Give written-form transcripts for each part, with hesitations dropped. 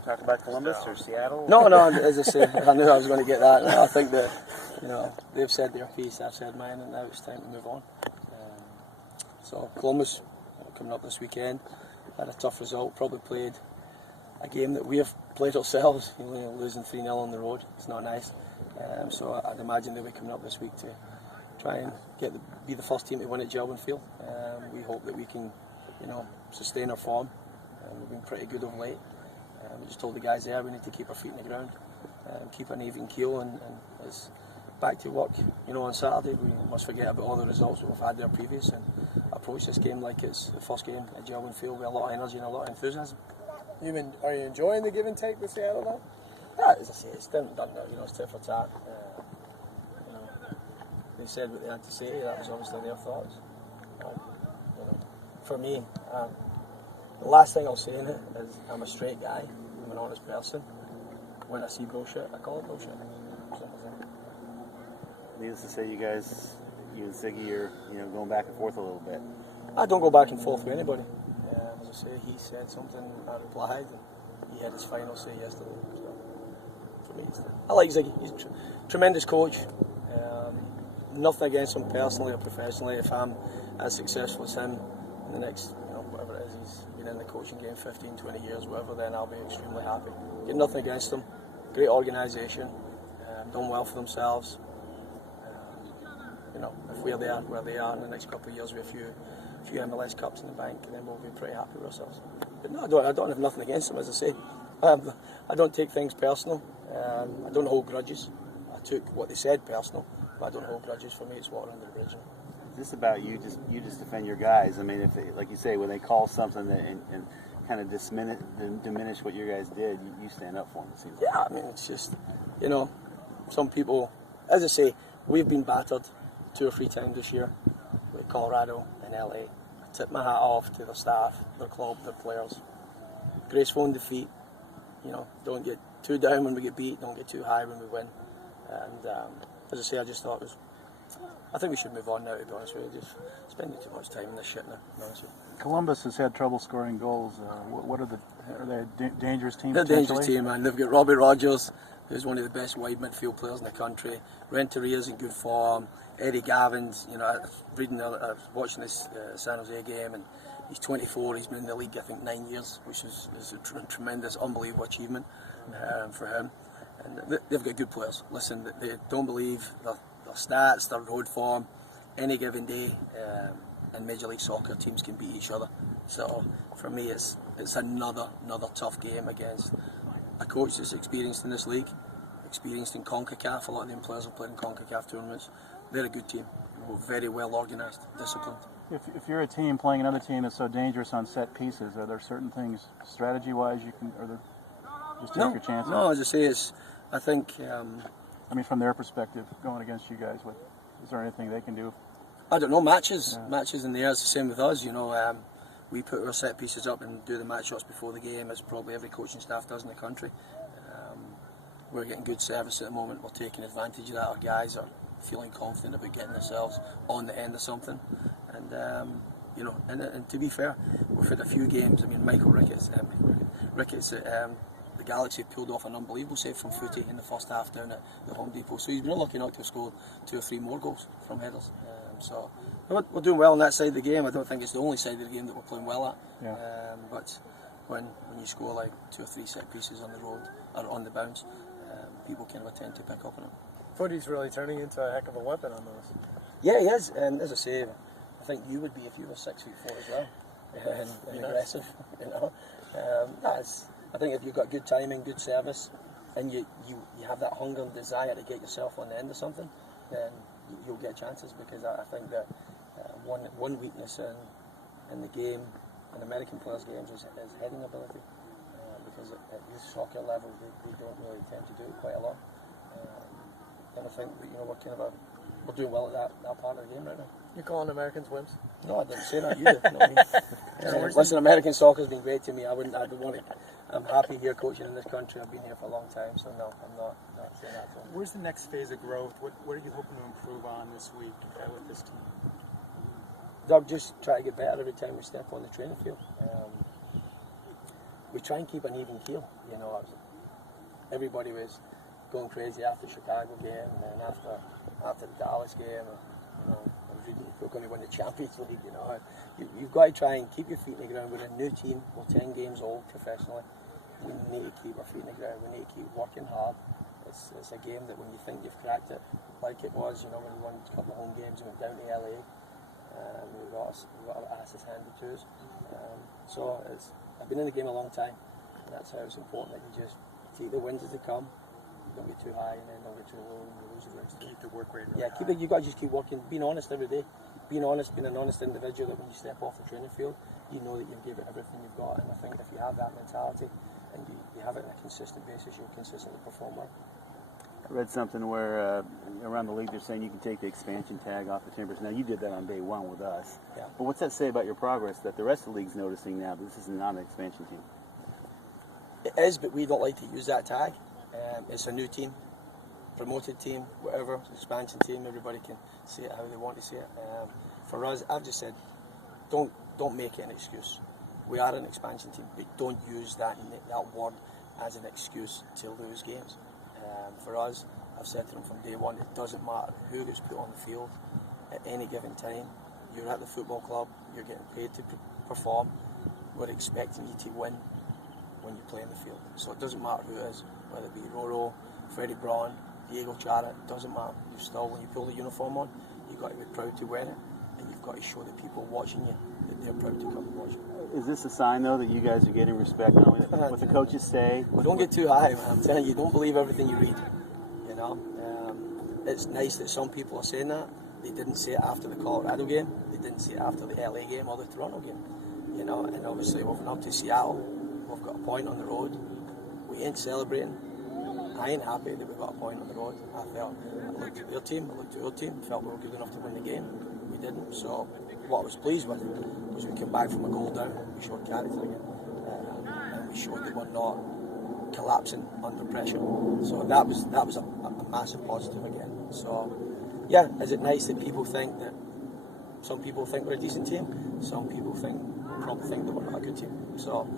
talk about Columbus or Seattle? No, as I say, I knew I was going to get that. I think that, they've said their piece, I've said mine, and now it's time to move on. So Columbus, coming up this weekend, had a tough result, probably played a game that we have played ourselves, losing 3-0 on the road. It's not nice. So I'd imagine they'll be coming up this week to try and be the first team to win at Jelwyn Field. We hope that we can, sustain our form. We've been pretty good of late. We just told the guys there we need to keep our feet on the ground, keep an even keel, and it's back to work. On Saturday we must forget about all the results that we've had there previous and approach this game like it's the first game at Jelwyn Field with a lot of energy and a lot of enthusiasm. Are you enjoying the give and take with Seattle now? Yeah, as I say, it's done now. It's tit for tat. They said what they had to say. That was obviously their thoughts. For me, the last thing I'll say in it is I'm a straight guy. I'm an honest person. When I see bullshit, I call it bullshit. Needless to say, you guys, you and Ziggy are going back and forth a little bit. I don't go back and forth with anybody. As I say, he said something, I replied, and he had his final say yesterday. So for me, I like Ziggy. He's a tremendous coach. Nothing against him personally or professionally. If I'm as successful as him in the next, whatever it is, he's been in the coaching game 15, 20 years, whatever, then I'll be extremely happy. Get nothing against them. Great organisation, done well for themselves. If we're there where they are in the next couple of years with a few MLS Cups in the bank, and then we'll be pretty happy with ourselves. But no, I don't have nothing against them, as I say. I don't take things personal. I don't hold grudges. I took what they said personal, but I don't hold grudges. For me, it's water under the bridge. Is this about you just defend your guys? I mean, if they, like you say, when they call something and kind of diminish what you guys did, you stand up for them, it seems like. Yeah, I mean, it's just, some people, as I say, we've been battered 2 or 3 times this year with Colorado and LA. I tip my hat off to their staff, their club, their players. Graceful in defeat. Don't get too down when we get beat, don't get too high when we win. And as I say, I just thought I think we should move on now, to be honest with you. Just spending too much time in this shit now, to be honest with you. Columbus has had trouble scoring goals. Are they a dangerous team? They're a dangerous team, man. They've got Robbie Rogers, who's one of the best wide midfield players in the country. Renteria's in good form. Eddie Gavins, watching this San Jose game, and he's 24. He's been in the league, I think, 9 years, which is a tremendous, unbelievable achievement for him. And they've got good players. Listen, they don't believe their stats, their road form. Any given day in Major League Soccer, teams can beat each other. So for me, it's another tough game against a coach that's experienced in this league, experienced in CONCACAF. A lot of them players have played in CONCACAF tournaments. They're a good team. We're very well organised, disciplined. If you're a team playing another team that's so dangerous on set pieces, are there certain things strategy-wise you can, just take your chances? No, as I say, I think. From their perspective, going against you guys, is there anything they can do? I don't know. Matches in the air is the same with us. We put our set pieces up and do the match shots before the game, as probably every coaching staff does in the country. We're getting good service at the moment. We're taking advantage of that. Our guys are feeling confident about getting themselves on the end of something. And and to be fair, we've had a few games. I mean, Michael Ricketts at the Galaxy pulled off an unbelievable save from Footy in the first half down at the Home Depot. So he's been lucky not to have scored 2 or 3 more goals from headers. So we're doing well on that side of the game. I don't think it's the only side of the game that we're playing well at. Yeah. But when you score like 2 or 3 set pieces on the road or on the bounce, people kind of tend to pick up on it. Footy's really turning into a heck of a weapon on those. Yeah, he is. And as I say, I think you would be if you were 6'4" as well, and aggressive. I think if you've got good timing, good service, and you have that hunger and desire to get yourself on the end of something, then you'll get chances. Because I think that one weakness in the game, in American players' games, is heading ability. Because at this soccer level, they don't really tend to do it quite a lot. And I think that, we're doing well at that part of the game right now. You're calling Americans wimps? No, I didn't say that. You did, not me. Listen, American soccer's been great to me. I'd want it. I'm happy here coaching in this country. I've been here for a long time, so no, I'm not saying that. Where's the next phase of growth? What are you hoping to improve on this week with this team? Doug, just try to get better every time we step on the training field. we try and keep an even keel. You know, everybody was going crazy after the Chicago game, and then after the Dallas game. You know, I was reading we're going to win the Champions League. You know, you've got to try and keep your feet in the ground. We're a new team. We're 10 games old professionally. We need to keep our feet in the ground. We need to keep working hard. It's a game that when you think you've cracked it, like it was, you know, when we won a couple of home games and went down to LA, we got our asses handed to us. So I've been in the game a long time, and that's how it's important that you just take the wins as they come. Don't get too high and then don't get too low and you lose the next Keep the work rate. Yeah, keep it. You got to just keep working. Being honest every day. Being honest, being an honest individual. That when you step off the training field, you know that you've given it everything you've got. And I think if you have that mentality and you have it on a consistent basis, you'll consistently perform well. I read something where around the league they're saying you can take the expansion tag off the Timbers. Now you did that on day one with us. Yeah. But what's that say about your progress that the rest of the league's noticing now that this is not an expansion team? It is, but we don't like to use that tag. It's a new team, promoted team, whatever, expansion team. Everybody can see it how they want to see it. For us, I've just said, don't make it an excuse. We are an expansion team, but don't use that word as an excuse to lose games. For us, I've said to them from day one, it doesn't matter who gets put on the field at any given time. You're at the football club, you're getting paid to perform. We're expecting you to win when you play in the field. So it doesn't matter who it is, whether it be Roro, Freddie Braun, Diego Chara, it doesn't matter. You still, when you pull the uniform on, you've got to be proud to wear it, and you've got to show the people watching you that they're proud to come and watch you. Is this a sign, though, that you guys are getting respect? Not only what the coaches say. Well, don't get too high, man. I'm telling you, don't believe everything you read. You know, it's nice that some people are saying that. They didn't say it after the Colorado game. They didn't say it after the LA game or the Toronto game. You know, and obviously we've been up to Seattle. We've got a point on the road. We ain't celebrating. I ain't happy that we got a point on the road. I looked at their team, I looked at our team, felt we were good enough to win the game. We didn't. So what I was pleased with was we came back from a goal down. We showed character again, and we showed that we're not collapsing under pressure. So that was a massive positive again. So yeah, is it nice that people think that? Some people think we're a decent team. Some people probably think that we're not a good team. So,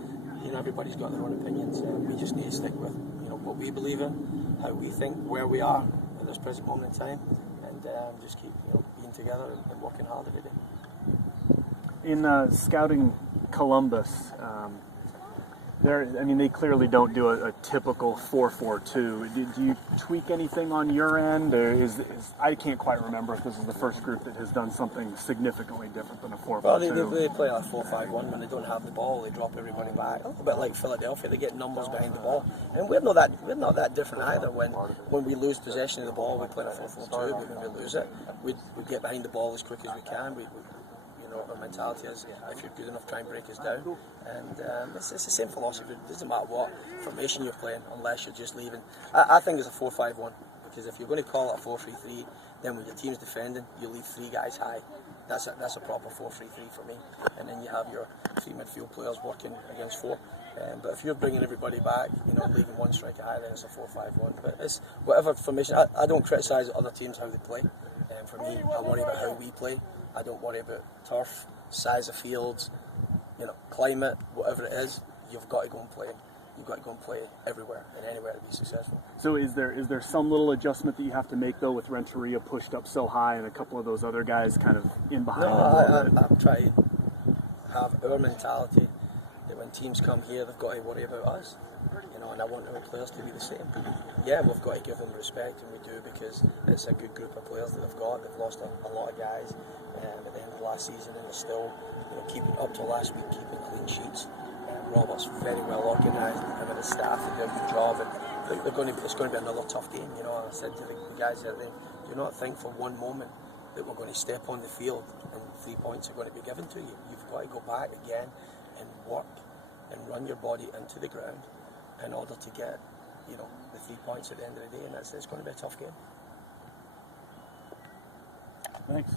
you know, everybody's got their own opinions. We just need to stick with, you know, what we believe in, how we think, where we are at this present moment in time, and just keep, you know, being together and working hard every day. In scouting Columbus, they clearly don't do a typical 4-4-2. Do you tweak anything on your end? Or I can't quite remember if this is the first group that has done something significantly different than a 4-4-2. Well, they play a 4-5-1. When they don't have the ball, they drop everybody back. A little bit like Philadelphia, they get numbers behind the ball, and we're not that different either. When we lose possession of the ball, we play a 4-4-2. But when we lose it, we get behind the ball as quick as we can. Our mentality is, if you're good enough, try and break us down. And it's the same philosophy. It doesn't matter what formation you're playing, unless you're just leaving. I think it's a 4-5-1, because if you're going to call it a 4-3-3, then when your team's defending, you leave three guys high. That's a proper 4-3-3 for me. And then you have your three midfield players working against four. But if you're bringing everybody back, you know, leaving one striker high, then it's a 4-5-1. But it's whatever formation. I don't criticise other teams how they play. And for me, I worry about how we play. I don't worry about turf, size of fields, you know, climate, whatever it is. You've got to go and play. You've got to go and play everywhere and anywhere to be successful. So is there some little adjustment that you have to make, though, with Renteria pushed up so high and a couple of those other guys kind of in behind him? I'm trying to have our mentality that when teams come here, they've got to worry about us. You know, and I want our players to be the same. Yeah, we've got to give them respect, and we do, because it's a good group of players that they've got. They've lost a lot of guys at the end of last season, and they're still, you know, keeping up to last week, keeping clean sheets. Robert's very well organised, and with his staff, they do a good job. And it's going to be another tough game. You know, and I said to the guys there, do not think for one moment that we're going to step on the field and 3 points are going to be given to you. You've got to go back again and work and run your body into the ground in order to get, you know, the 3 points at the end of the day, and it's going to be a tough game. Thanks.